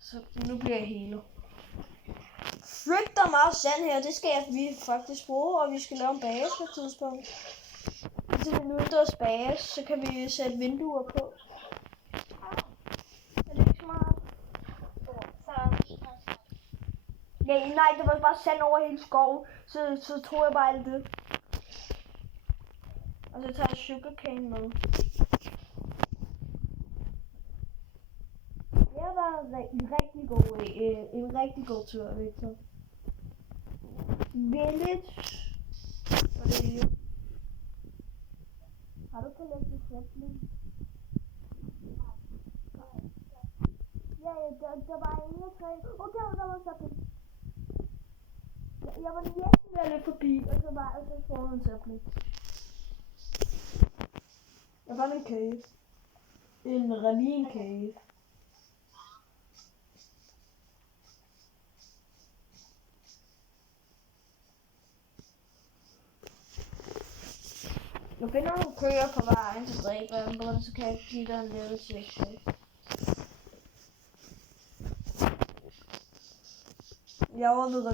Så nu bliver jeg healer. Frygt, der er meget sand her, det skal vi faktisk bruge, og vi skal lave en base på et tidspunkt. Hvis det er en udendørs base, så kan vi sætte vinduer på. Er det ikke smart? Ja, nej, det var bare sand over hele skoven, så tror jeg bare alt det. Og så tager jeg sugarcane med. Det har været en rigtig god tur, Victor. Village. Hvad er det lige? Har du collected sapling? Ja, der var ingen træ. Der var sapling. Jeg var næsten ved at løbe forbi, og så var jeg så foran en sapling. Jeg fandt en cave. En ravine cave. Jeg finder nogle køer på vejen til drikvand, så kan jeg give dig en level 6. Jeg var ved